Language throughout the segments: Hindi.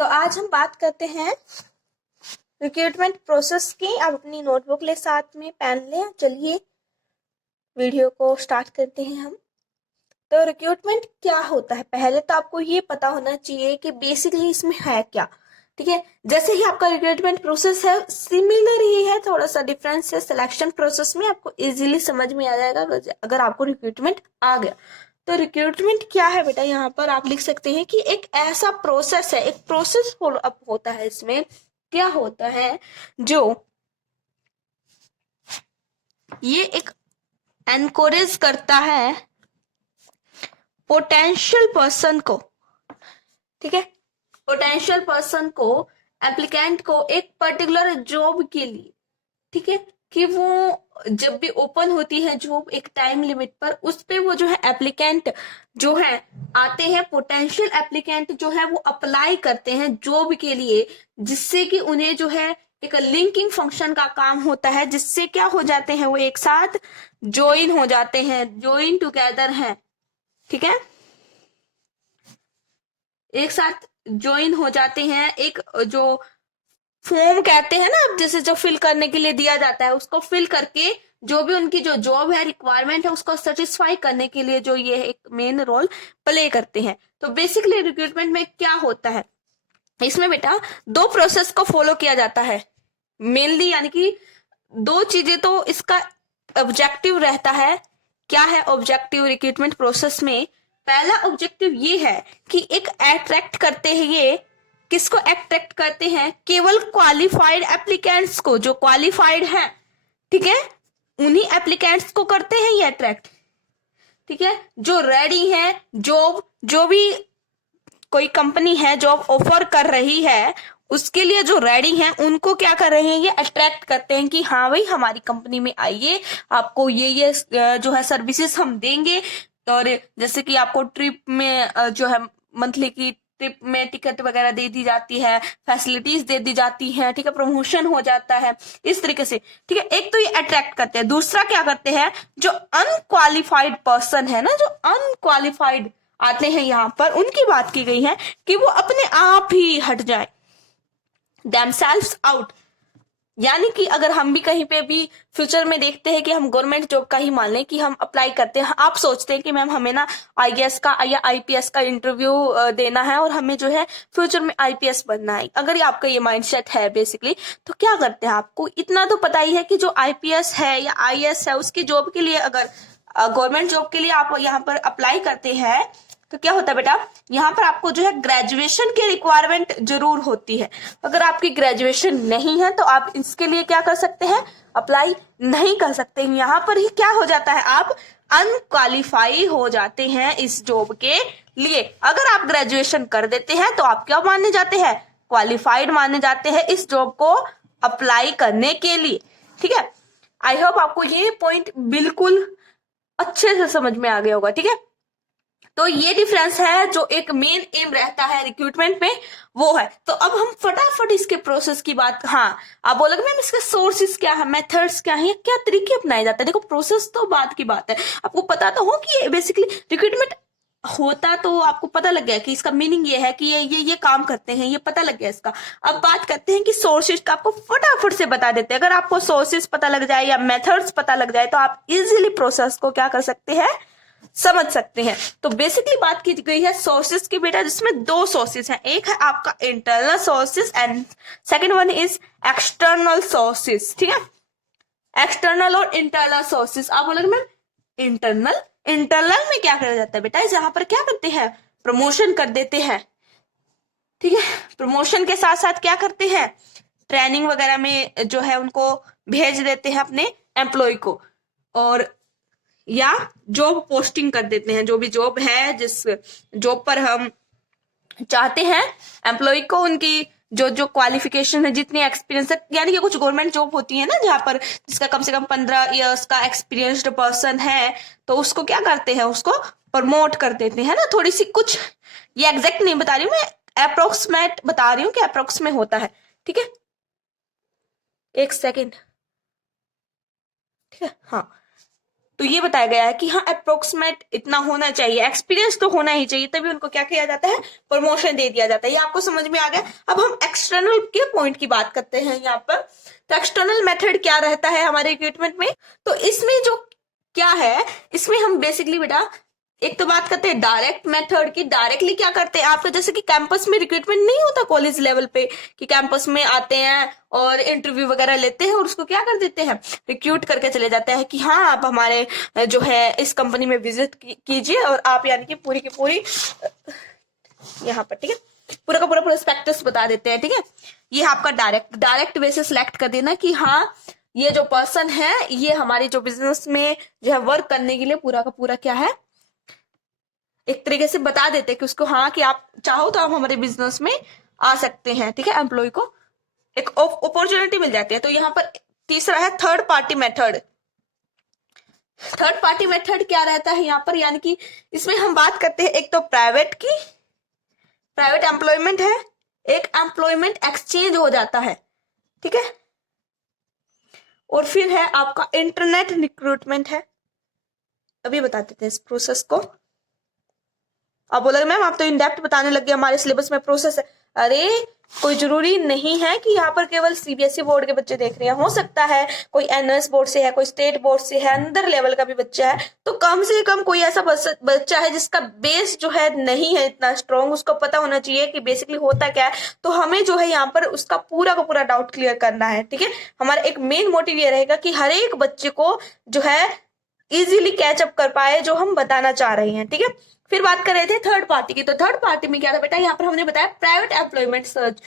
तो आज हम बात करते हैं रिक्रूटमेंट प्रोसेस की। आप अपनी नोटबुक ले, साथ में पेन लें। चलिए वीडियो को स्टार्ट करते हैं हम। तो रिक्रूटमेंट क्या होता है, पहले तो आपको ये पता होना चाहिए कि बेसिकली इसमें है क्या। ठीक है, जैसे ही आपका रिक्रूटमेंट प्रोसेस है सिमिलर ही है, थोड़ा सा डिफरेंस है सिलेक्शन प्रोसेस में, आपको इजीली समझ में आ जाएगा अगर आपको रिक्रूटमेंट आ गया। तो रिक्रूटमेंट क्या है बेटा, यहाँ पर आप लिख सकते हैं कि एक ऐसा प्रोसेस है, एक प्रोसेस फॉलो अप होता है। इसमें क्या होता है, जो ये एक एनकरेज करता है पोटेंशियल पर्सन को, ठीक है, पोटेंशियल पर्सन को, एप्लीकेंट को एक पर्टिकुलर जॉब के लिए, ठीक है, कि वो जब भी ओपन होती है जॉब एक टाइम लिमिट पर, उस पे वो जो है एप्लीकेंट जो है आते हैं, पोटेंशियल एप्लीकेंट जो है वो अप्लाई करते हैं जॉब के लिए, जिससे कि उन्हें जो है एक लिंकिंग फंक्शन का काम होता है, जिससे क्या हो जाते हैं, वो एक साथ ज्वाइन हो जाते हैं, ज्वाइन टुगेदर हैं, ठीक है, एक साथ ज्वाइन हो जाते हैं। एक जो फॉर्म कहते हैं ना, अब जैसे जो फिल करने के लिए दिया जाता है, उसको फिल करके जो भी उनकी जो जॉब है, रिक्वायरमेंट है, उसको सेटिस्फाई करने के लिए जो ये एक मेन रोल प्ले करते हैं। तो बेसिकली रिक्रूटमेंट में क्या होता है, इसमें बेटा दो प्रोसेस को फॉलो किया जाता है मेनली, यानी कि दो चीजें तो इसका ऑब्जेक्टिव रहता है। क्या है ऑब्जेक्टिव रिक्रूटमेंट प्रोसेस में? पहला ऑब्जेक्टिव ये है कि एक अट्रैक्ट करते हैं, ये किसको अट्रैक्ट करते हैं? केवल क्वालिफाइड एप्लीकेंट्स को, जो क्वालिफाइड है, ठीक है, उन्हीं एप्लीकेंट्स को करते हैं ये अट्रैक्ट, ठीक है, जो रेडी है जॉब, जो भी कोई कंपनी है जॉब ऑफर कर रही है उसके लिए जो रेडी हैं उनको क्या कर रहे हैं, ये अट्रैक्ट करते हैं कि हाँ भाई हमारी कंपनी में आइए, आपको ये जो है सर्विसेज हम देंगे। और जैसे कि आपको ट्रिप में जो है मंथली की ट्रिप में टिकट वगैरह दे दी जाती है, फैसिलिटीज दे दी जाती हैं, ठीक है, प्रमोशन हो जाता है इस तरीके से, ठीक है। एक तो ये अट्रैक्ट करते हैं, दूसरा क्या करते हैं, जो अनक्वालिफाइड पर्सन है ना, जो अनक्वालिफाइड आते हैं यहाँ पर, उनकी बात की गई है कि वो अपने आप ही हट जाए, themselves out। यानी कि अगर हम भी कहीं पे भी फ्यूचर में देखते हैं कि हम गवर्नमेंट जॉब का ही मान लें कि हम अप्लाई करते हैं, आप सोचते हैं कि मैम हमें ना आईएएस का या आईपीएस का इंटरव्यू देना है और हमें जो है फ्यूचर में आईपीएस बनना है, अगर ये आपका ये माइंडसेट है बेसिकली, तो क्या करते हैं, आपको इतना तो पता ही है कि जो आईपीएस है या आईएएस है उसकी जॉब के लिए, अगर गवर्नमेंट जॉब के लिए आप यहाँ पर अप्लाई करते हैं तो क्या होता है बेटा, यहाँ पर आपको जो है ग्रेजुएशन की रिक्वायरमेंट जरूर होती है। अगर आपकी ग्रेजुएशन नहीं है तो आप इसके लिए क्या कर सकते हैं, अप्लाई नहीं कर सकते। यहाँ पर ही क्या हो जाता है, आप अनक्वालिफाई हो जाते हैं इस जॉब के लिए। अगर आप ग्रेजुएशन कर देते हैं तो आप क्या माने जाते हैं, क्वालिफाइड माने जाते हैं इस जॉब को अप्लाई करने के लिए, ठीक है। आई होप आपको ये पॉइंट बिल्कुल अच्छे से समझ में आ गया होगा, ठीक है। तो ये डिफरेंस है जो एक मेन एम रहता है रिक्रूटमेंट में, वो है। तो अब हम फटाफट इसके प्रोसेस की बात, हाँ आप बोलोगे मैम इसके सोर्सेस क्या है, मेथड्स क्या है, क्या तरीके अपनाए जाते हैं। देखो प्रोसेस तो बात की बात है, आपको पता तो हो कि बेसिकली रिक्रूटमेंट होता, तो आपको पता लग गया कि इसका मीनिंग ये है कि ये काम करते हैं, ये पता लग गया इसका। अब बात करते हैं कि सोर्सेज का, आपको फटाफट से बता देते हैं। अगर आपको सोर्सेज पता लग जाए या मेथड्स पता लग जाए तो आप इजीली प्रोसेस को क्या कर सकते हैं, समझ सकते हैं। तो बेसिकली बात की गई है सोर्सेज की बेटा, जिसमें दो सोर्सेज हैं, एक है आपका internal sources and second one is external sources, ठीक है। एक्सटर्नल और इंटरनल सोर्सेज। आप बोलोगे मैम इंटरनल, इंटरनल में क्या किया जाता है बेटा, यहाँ पर क्या करते हैं, प्रमोशन कर देते हैं, ठीक है। प्रमोशन के साथ साथ क्या करते हैं, ट्रेनिंग वगैरह में जो है उनको भेज देते हैं अपने एम्प्लॉय को, और या जॉब पोस्टिंग कर देते हैं, जो भी जॉब है, जिस जॉब पर हम चाहते हैं एम्प्लॉय को, उनकी जो जो क्वालिफिकेशन है, जितनी एक्सपीरियंस है, यानी कि कुछ गवर्नमेंट जॉब होती है ना जहां पर जिसका कम से कम 15 इयर्स का एक्सपीरियंस्ड पर्सन है, तो उसको क्या करते हैं, उसको प्रमोट कर देते हैं ना। थोड़ी सी कुछ, ये एग्जैक्ट नहीं बता रही हूँ मैं, अप्रोक्सीमेट बता रही हूँ कि अप्रोक्स में होता है, ठीक है। एक सेकेंड, ठीक है, हाँ। तो ये बताया गया है कि हाँ अप्रोक्सीमेट इतना होना चाहिए, एक्सपीरियंस तो होना ही चाहिए, तभी उनको क्या किया जाता है, प्रमोशन दे दिया जाता है। ये आपको समझ में आ गया। अब हम एक्सटर्नल के पॉइंट की बात करते हैं यहाँ पर। तो एक्सटर्नल मेथड क्या रहता है हमारे रिक्रूटमेंट में, तो इसमें जो क्या है, इसमें हम बेसिकली बेटा एक तो बात करते हैं डायरेक्ट मेथड की। डायरेक्टली क्या करते हैं आपका, जैसे कि कैंपस में रिक्रूटमेंट नहीं होता कॉलेज लेवल पे, कि कैंपस में आते हैं और इंटरव्यू वगैरह लेते हैं और उसको क्या कर देते हैं, रिक्रूट करके चले जाते हैं कि हाँ आप हमारे जो है इस कंपनी में विजिट कीजिए, और आप यानी कि पूरी की पूरी यहाँ पर, ठीक है, पूरा का पूरा प्रोस्पेक्टस बता देते हैं, ठीक है। ये आपका डायरेक्ट वे से सिलेक्ट कर देना कि हाँ ये जो पर्सन है ये हमारी जो बिजनेस में जो है वर्क करने के लिए पूरा का पूरा क्या है, एक तरीके से बता देते हैं कि उसको हाँ कि आप चाहो तो आप हमारे बिजनेस में आ सकते हैं, ठीक है। एम्प्लॉय को एक अपॉर्चुनिटी मिल जाती है। तो यहाँ पर तीसरा है third party method. Third party method क्या रहता है यहाँ पर, यानी कि इसमें हम बात करते हैं एक तो प्राइवेट की, प्राइवेट एम्प्लॉयमेंट है, एक एम्प्लॉयमेंट एक्सचेंज हो जाता है, ठीक है, और फिर है आपका इंटरनेट रिक्रूटमेंट है। अभी बता देते हैं इस प्रोसेस को। आप बोलोगे मैम आप तो इन डेप्थ बताने लग गए, हमारे सिलेबस में प्रोसेस है। अरे कोई जरूरी नहीं है कि यहाँ पर केवल सीबीएसई बोर्ड के बच्चे देख रहे हैं, हो सकता है कोई एनएस बोर्ड से है, कोई स्टेट बोर्ड से है, अंदर लेवल का भी बच्चा है। तो कम से कम कोई ऐसा बच्चा है जिसका बेस जो है नहीं है इतना स्ट्रॉन्ग, उसको पता होना चाहिए कि बेसिकली होता क्या है। तो हमें जो है यहाँ पर उसका पूरा का पूरा डाउट क्लियर करना है, ठीक है। हमारा एक मेन मोटिव ये रहेगा कि हर एक बच्चे को जो है इजीली कैचअप कर पाए जो हम बताना चाह रहे हैं, ठीक है। फिर बात कर रहे थे थर्ड पार्टी की। तो थर्ड पार्टी में क्या था बेटा, यहाँ पर हमने बताया प्राइवेट एम्प्लॉयमेंट सर्च।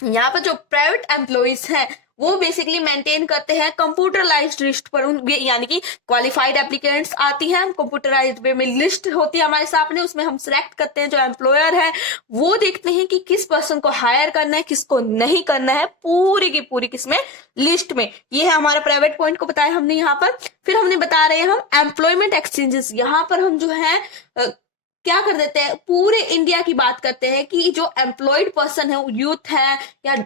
यहाँ पर जो प्राइवेट एम्प्लॉइज हैं वो बेसिकली मेंटेन करते हैं कंप्यूटराइज्ड लिस्ट पर, यानी कि क्वालिफाइड एप्लीकेंट्स आती हैं, कंप्यूटराइज्ड वे में लिस्ट होती है हमारे सामने, उसमें हम सिलेक्ट करते हैं। जो एम्प्लॉयर है वो देखते हैं कि किस पर्सन को हायर करना है, किसको नहीं करना है, पूरी की पूरी किसमें, लिस्ट में। ये है हमारा प्राइवेट पॉइंट को बताया हमने यहाँ पर। फिर हमने बता रहे हैं हम एम्प्लॉयमेंट एक्सचेंजेस। यहाँ पर हम जो है क्या कर देते हैं, पूरे इंडिया की बात करते हैं कि जो एम्प्लॉयड पर्सन है, यूथ है, या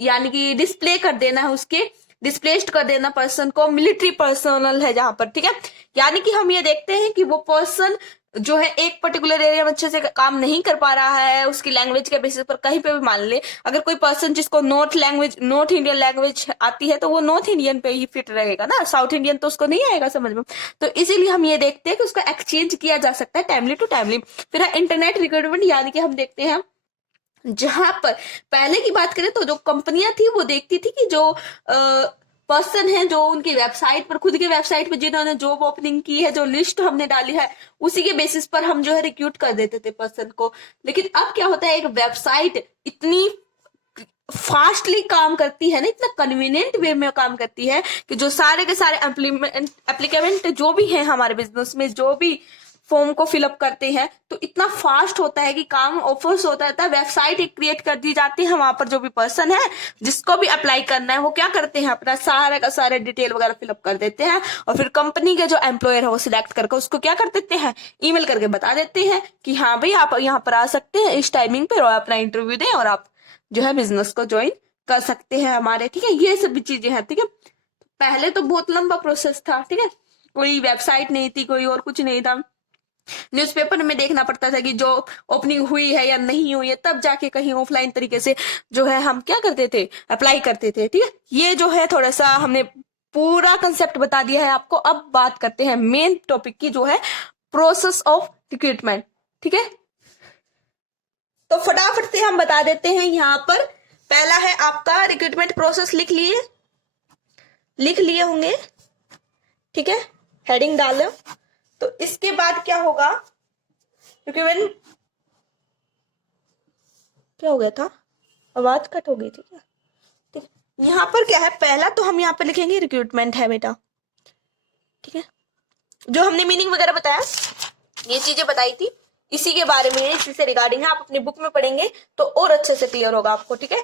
यानी कि डिस्प्ले कर देना है, उसके डिस्प्लेस्ड कर देना पर्सन को, मिलिट्री पर्सनल है जहां पर, ठीक है। यानी कि हम ये देखते हैं कि वो पर्सन जो है एक पर्टिकुलर एरिया में अच्छे से काम नहीं कर पा रहा है, उसकी लैंग्वेज के बेसिस पर कहीं पे भी मान ले, अगर कोई पर्सन जिसको नॉर्थ इंडियन लैंग्वेज आती है तो वो नॉर्थ इंडियन पे ही फिट रहेगा ना, साउथ इंडियन तो उसको नहीं आएगा समझ में। तो इसीलिए हम ये देखते हैं कि उसको एक्सचेंज किया जा सकता है टाइमली टू टाइमली। फिर है इंटरनेट रिक्रूटमेंट, यानी कि हम देखते हैं जहां पर पहले की बात करें तो जो कंपनियां थी वो देखती थी कि जो पर्सन है, जो उनकी वेबसाइट पर, खुद की वेबसाइट पर जिन्होंने जॉब ओपनिंग की है, जो लिस्ट हमने डाली है, उसी के बेसिस पर हम जो है रिक्रूट कर देते थे पर्सन को। लेकिन अब क्या होता है, एक वेबसाइट इतनी फास्टली काम करती है ना, इतना कन्वीनियंट वे में काम करती है कि जो सारे के सारे एप्लीकेंट जो भी है हमारे बिजनेस में, जो भी फॉर्म को फिलअप करते हैं, तो इतना फास्ट होता है कि काम ऑफर्स होता है, वेबसाइट एक क्रिएट कर दी जाती है, वहां पर जो भी पर्सन है जिसको भी अप्लाई करना है वो क्या करते हैं, अपना सारा का सारे डिटेल वगैरह फिलअप कर देते हैं, और फिर कंपनी के जो एम्प्लॉयर है वो सिलेक्ट करके उसको क्या कर देते हैं, ईमेल करके बता देते हैं कि हाँ भाई आप यहाँ पर आ सकते हैं इस टाइमिंग पर, और अपना इंटरव्यू दें और आप जो है बिजनेस को ज्वाइन कर सकते हैं हमारे, ठीक है। ये सब चीजें हैं, ठीक है। पहले तो बहुत लंबा प्रोसेस था, ठीक है, कोई वेबसाइट नहीं थी, कोई और कुछ नहीं था, न्यूज़पेपर में देखना पड़ता था कि जो ओपनिंग हुई है या नहीं हुई है, तब जाके कहीं ऑफलाइन तरीके से जो है हम क्या करते थे, अप्लाई करते थे, ठीक है। ये जो है थोड़ा सा हमने पूरा कंसेप्ट बता दिया है आपको। अब बात करते हैं मेन टॉपिक की, जो है प्रोसेस ऑफ रिक्रूटमेंट, ठीक है। तो फटाफट से हम बता देते हैं यहाँ पर। पहला है आपका रिक्रूटमेंट प्रोसेस, लिख लिए होंगे, ठीक है, हेडिंग डालो। तो इसके बाद क्या होगा, रिक्रूटमेंट, क्या हो गया था, आवाज कट हो गई थी क्या, ठीक है। यहाँ पर क्या है, पहला तो हम यहाँ पर लिखेंगे रिक्रूटमेंट है बेटा, ठीक है। जो हमने मीनिंग वगैरह बताया, ये चीजें बताई थी, इसी के बारे में, इसी से रिगार्डिंग है, आप अपनी बुक में पढ़ेंगे तो और अच्छे से क्लियर होगा आपको, ठीक है।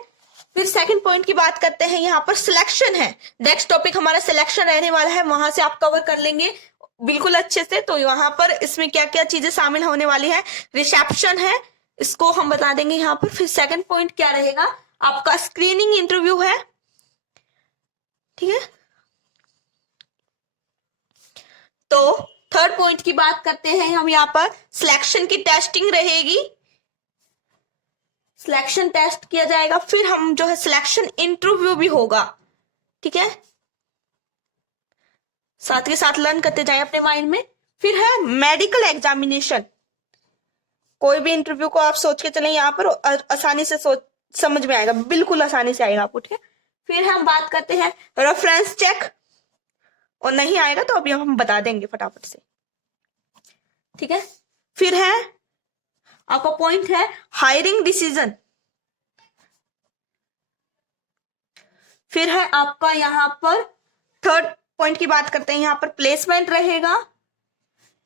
फिर सेकंड पॉइंट की बात करते हैं, यहाँ पर सिलेक्शन है। नेक्स्ट टॉपिक हमारा सिलेक्शन रहने वाला है, वहां से आप कवर कर लेंगे बिल्कुल अच्छे से। तो वहां पर इसमें क्या क्या चीजें शामिल होने वाली है, रिसेप्शन है, इसको हम बता देंगे यहाँ पर। फिर सेकंड पॉइंट क्या रहेगा, आपका स्क्रीनिंग इंटरव्यू है, ठीक है। तो थर्ड पॉइंट की बात करते हैं हम यहाँ पर, सिलेक्शन की टेस्टिंग रहेगी, सिलेक्शन टेस्ट किया जाएगा, फिर हम जो है सिलेक्शन इंटरव्यू भी होगा, ठीक है, साथ के साथ लर्न करते जाए अपने माइंड में। फिर है मेडिकल एग्जामिनेशन, कोई भी इंटरव्यू को आप सोच के चलें यहाँ पर, आसानी से सोच समझ में आएगा, बिल्कुल आसानी से आएगा आपको, ठीक है। फिर हम बात करते हैं रेफरेंस चेक, और नहीं आएगा तो अभी हम बता देंगे फटाफट से, ठीक है। फिर है आपका पॉइंट है हायरिंग डिसीजन, फिर है आपका यहाँ पर थर्ड पॉइंट की बात करते हैं, यहाँ पर प्लेसमेंट रहेगा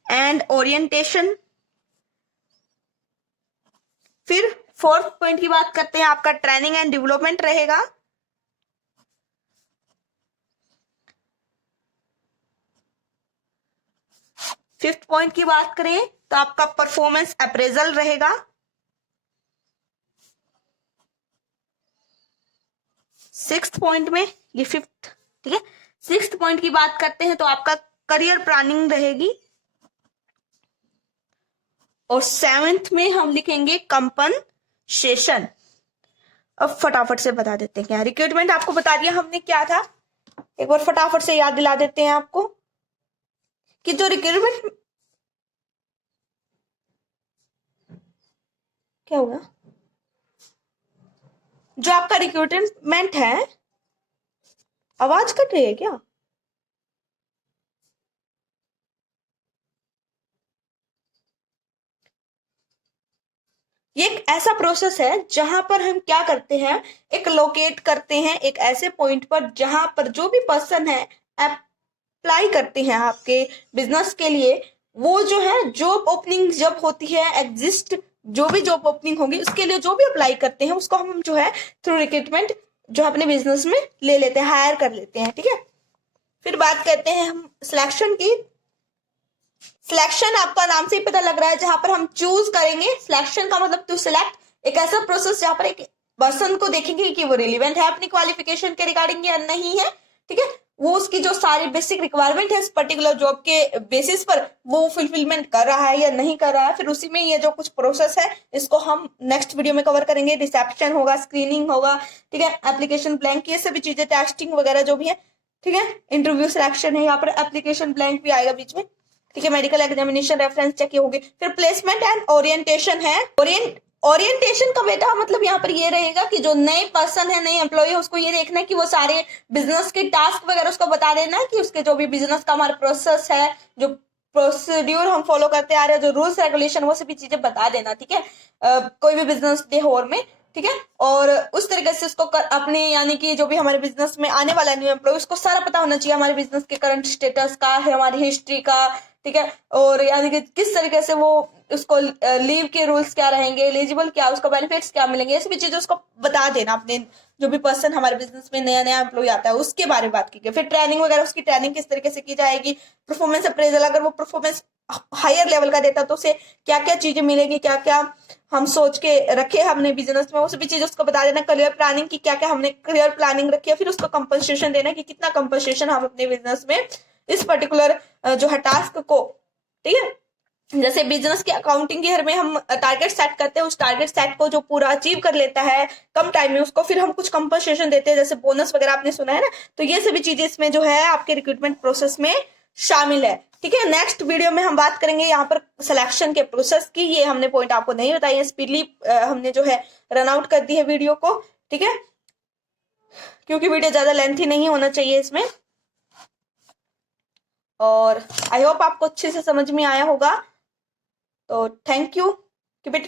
एंड ओरिएंटेशन। फिर फोर्थ पॉइंट की बात करते हैं, आपका ट्रेनिंग एंड डेवलपमेंट रहेगा। फिफ्थ पॉइंट की बात करें तो आपका परफॉर्मेंस अप्रेजल रहेगा। सिक्स्थ पॉइंट में, ये फिफ्थ, ठीक है, सिक्स्थ पॉइंट की बात करते हैं तो आपका करियर प्लानिंग रहेगी। और सेवेंथ में हम लिखेंगे कंपनसेशन। अब फटाफट से बता देते हैं क्या रिक्रूटमेंट, आपको बता दिया हमने क्या था, एक बार फटाफट से याद दिला देते हैं आपको कि जो रिक्रूटमेंट, क्या होगा, जो आपका रिक्रूटमेंट है, आवाज कट रही है क्या? ये एक ऐसा प्रोसेस है जहां पर हम क्या करते हैं, एक लोकेट करते हैं एक ऐसे पॉइंट पर जहां पर जो भी पर्सन है अप्लाई करते हैं आपके बिजनेस के लिए, वो जो है जॉब ओपनिंग जब होती है एग्जिस्ट, जो भी जॉब ओपनिंग होगी उसके लिए जो भी अप्लाई करते हैं उसको हम जो है थ्रू रिक्रूटमेंट जो अपने बिजनेस में ले लेते हैं, हायर कर लेते हैं, ठीक है। फिर बात करते हैं हम सिलेक्शन की। सिलेक्शन आपका नाम से ही पता लग रहा है, जहां पर हम चूज करेंगे, सिलेक्शन का मतलब टू सिलेक्ट, एक ऐसा प्रोसेस जहां पर एक पर्सन को देखेंगे कि वो रिलेवेंट है अपनी क्वालिफिकेशन के रिगार्डिंग या नहीं है, ठीक है, वो उसकी जो सारी बेसिक रिक्वायरमेंट है इस पर्टिकुलर जॉब के बेसिस पर वो फुलफिलमेंट कर रहा है या नहीं कर रहा है। फिर उसी में ये जो कुछ प्रोसेस है इसको हम नेक्स्ट वीडियो में कवर करेंगे, रिसेप्शन होगा, स्क्रीनिंग होगा, ठीक है, एप्लीकेशन ब्लैंक, ये सभी चीजें, टेस्टिंग वगैरह जो भी है, ठीक है, इंटरव्यू सिलेक्शन है, यहाँ पर एप्लीकेशन ब्लैंक भी आएगा बीच में, ठीक है, मेडिकल एग्जामिनेशन, रेफरेंस चेक होगी। फिर प्लेसमेंट एंड ओरिएंटेशन है। ओरिएंटेशन का बेटा मतलब यहाँ पर ये रहेगा कि जो नए पर्सन है, नए एम्प्लॉय है, उसको ये देखना है कि वो सारे बिजनेस के टास्क वगैरह उसको बता देना है कि उसके जो भी बिजनेस का हमारा प्रोसेस है, जो प्रोसीड्यूर हम फॉलो करते आ रहे हैं, जो रूल्स रेगुलेशन, वो सभी चीजें बता देना, ठीक है, कोई भी बिजनेस डे होर में, ठीक है। और उस तरीके से उसको अपने यानी कि जो भी हमारे बिजनेस में आने वाला न्यू एम्प्लॉय, उसको सारा पता होना चाहिए हमारे बिजनेस के करंट स्टेटस का है, हमारी हिस्ट्री का, ठीक है, और यानी कि किस तरीके से वो उसको लीव के रूल्स क्या रहेंगे, एलिजिबल क्या, उसको बेनिफिट्स क्या मिलेंगे, ये सभी चीजें उसको बता देना अपने जो भी पर्सन हमारे बिजनेस में नया नया एम्प्लॉय आता है उसके बारे में बात की। फिर ट्रेनिंग वगैरह, उसकी ट्रेनिंग किस तरीके से की जाएगी, परफॉर्मेंस अप्रेजल, अगर वो परफॉर्मेंस हायर लेवल का देता तो उसे क्या क्या चीजें मिलेंगी, क्या क्या हम सोच के रखे हमने बिजनेस में, वो सभी चीजें उसको बता देना। करियर प्लानिंग की क्या क्या हमने करियर प्लानिंग रखी है, फिर उसको कंपनसेशन देना कि कितना कंपनसेशन हम अपने बिजनेस में इस पर्टिकुलर जो है टास्क को, ठीक है, जैसे बिजनेस की अकाउंटिंग ईयर में हम टारगेट सेट करते हैं, उस टारगेट सेट को जो पूरा अचीव कर लेता है कम टाइम में, उसको फिर हम कुछ कंपनसेशन देते हैं, जैसे बोनस वगैरह आपने सुना है ना, तो ये सभी चीजें इसमें जो है आपके रिक्रूटमेंट प्रोसेस में शामिल है, ठीक है। नेक्स्ट वीडियो में हम बात करेंगे यहाँ पर सिलेक्शन के प्रोसेस की, ये हमने पॉइंट आपको नहीं बताई है, स्पीडली हमने जो है रन आउट कर दी है वीडियो को, ठीक है, क्योंकि वीडियो ज्यादा लेंथी नहीं होना चाहिए इसमें। और आई होप आपको अच्छे से समझ में आया होगा, तो थैंक यू, कीप इट